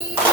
you